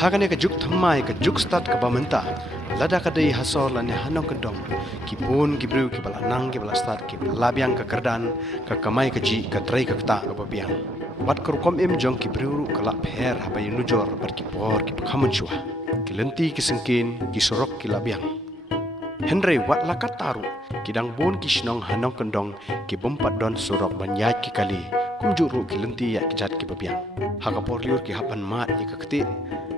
Hakane ka juk thammai ka juk start ka bamenta lada ka dei hasor lane hanong kendong ki pun ki bru ki bala nang ki bala start ki labiang ka kerdan ka kamai ka ji ka trai ka ta ka babiang wat kur kom im jong ki bru ka la pher ha bay nujor bar ki por ki khamun chua ki lenti ki sengkin ki sorok ki labiang Henry wat lakat taru kidang bon ki shnong hanong kendong ki bompat don sorok banyat ki kali kum juru ki lenti ya ki jat ki babiang hakapor liur ki hapan mat ya ka keti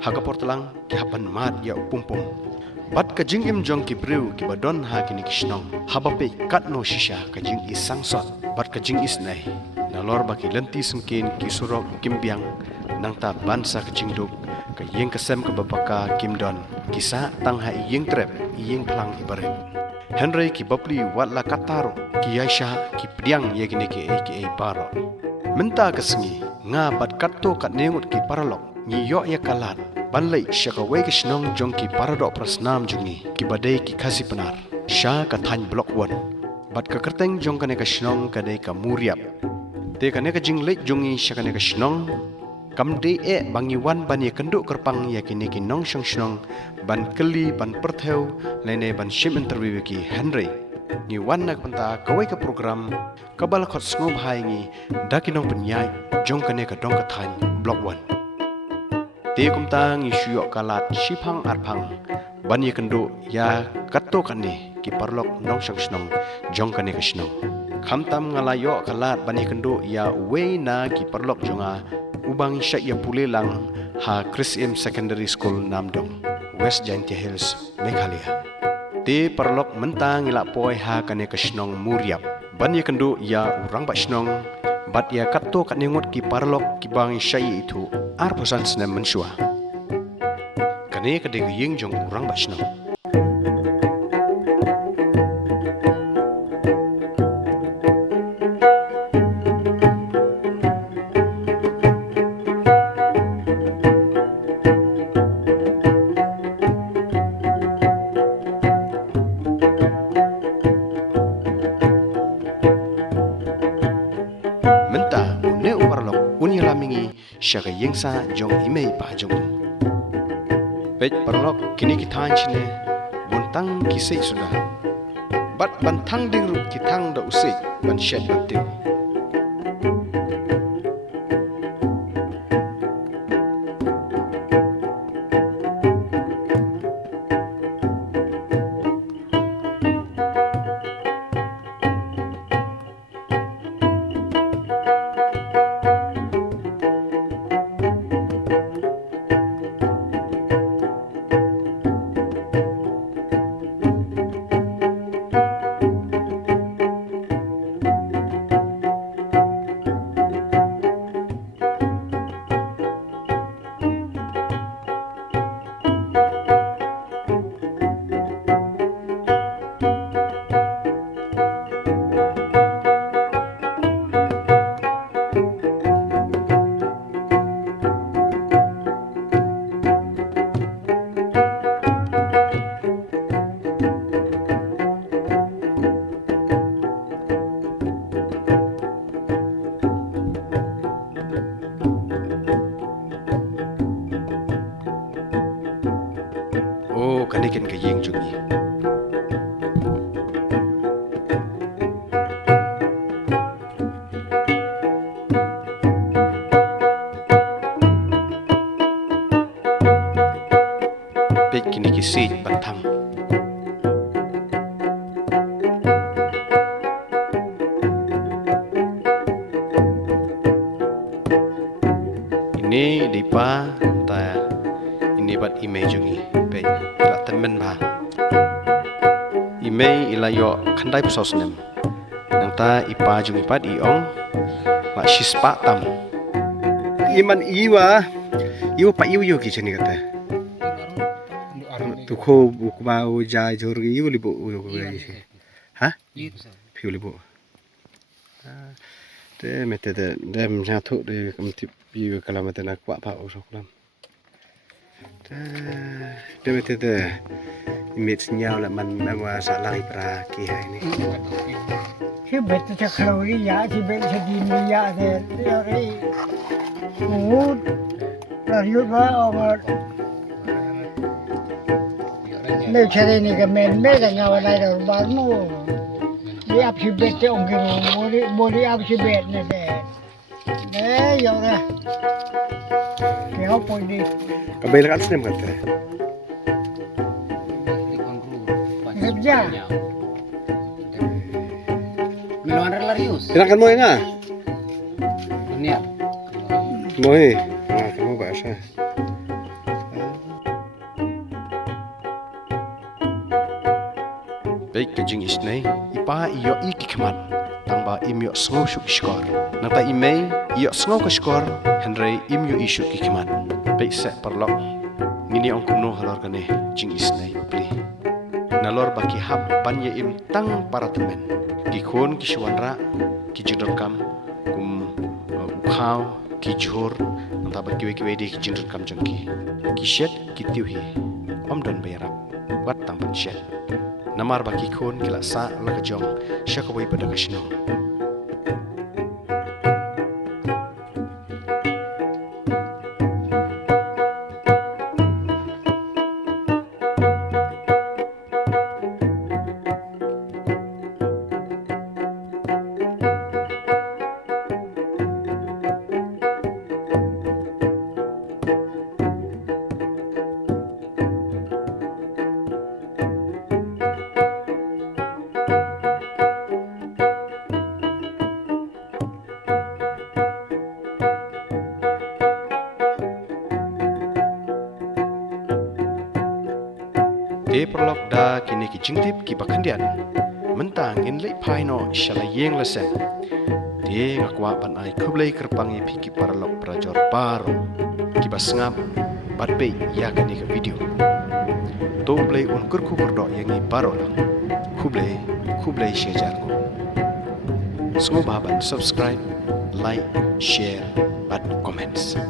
hakapor telang ki hapan mat ya upumpum bat ka jing im jong ki brew ki badon ha ki ni kishnong habape kat no shisha ka jing isang sot bat ka jing is nai nalor ba ki lenti sengkin ki surok kimbiang nang ta bansa ka jing duk ka yeng kasem ka babaka kimdon kisa tang ha yeng trep yeng plang ibaret Henry ki bapli wat la kataro ki yaisha ki priang ye ki aka baro menta kasengi nga bat katto kat nengut ki paralok ni yo ya kalat banlai syakawai ke shnong jong ki paradok prasnam jungi ki badai ki khasi penar sha ka than blok won bat ka kerteng jong kane ka shnong kane ka muriap te kane ka jing lek jungi sha kane ka shnong kam de e bangi wan ban ye kenduk kerpang ya kini ki nong shong shnong ban keli ban pertheu lene ban shim interview ki Henry ni wan nak penta kawai ka program kabal khot sngom hai ngi dakinong penyai jong kane ka dong ka than blok won te kumtang isyok kalat shipang arpang ban ye kendo ya katto kane ki parlok nong shong shnong jong kane ka shnong khamtam ngalayo kalat ban ye kendo ya we na ki parlok jonga ubang syak ya pulelang ha Chris M Secondary School Namdong West Jaintia Hills Meghalaya te parlok mentang ila poi ha kane ka shnong muriap ban ye kendo ya urang ba shnong bat ya katto kat ningut ki parlok ki bang syai itu ar pesan senam mensua kane ka de yeng jong urang ba shnong syaka yengsa jong imei pa jong pej parlok kini kithan chine buntang kisei sudah bat bantang dingru kitang da usei ban shed bantiu kanikin ka yeng jungi pek kini ki sej bantang ini dipa ta ini bat imei jungi pek temen ba imei ilayo khandai pusosnem nangta ipa jung ipat iong ma shispa tam iman iwa pa iu ki cheni kata tukho bukma uja jor iu libu ha piu libu te mete de dem jathu de kamti piu kalamate na kwa pa usoklam te mete de image nhau là mình mà sa lai pra ki hai ni khi bet cha khlori ya thì bet cha din ya de Ngút là yut ba ông mẹ chơi này cái mẹ là ngào này rồi bán mua đi áp xí bệt cho ông kia mua đi áp xí bệt này để vô ra kéo bôi đi Kabel kat sini kata. nghiệp ra Minuman relarius. Tinakan mo nga. Dunia. Mo kamu bahasa. Baik kejing isnai, ipa iyo ikikman, tangba imyo sengau syuk skor. Nata imei iyo sengau ke skor, Henry imyo isu kikman. Baik set perlok, ngini ong kuno halor kene jing isnai beli. Nalor baki hab panye im tang para temen. Gikon kiswanra, kijindrekam, kum ukhaw, kijhur, nata baki kiwe di kijindrekam jengki. Kishet kitiuhi, om don bayarap, wat tang penshet. Namar baki kon kila sa la kajong syakawai pada kasino. Te perlok da kini ki jingtip ki bakandian mentang in lei paino shalayeng lesen te ngakwa ban ai kublai kerpangi piki perlok prajor baru ki basngap batpe ya kini ke video to blai un kurku kurdo yang i baro lang kublai shejar ko semua baban subscribe like share bat comments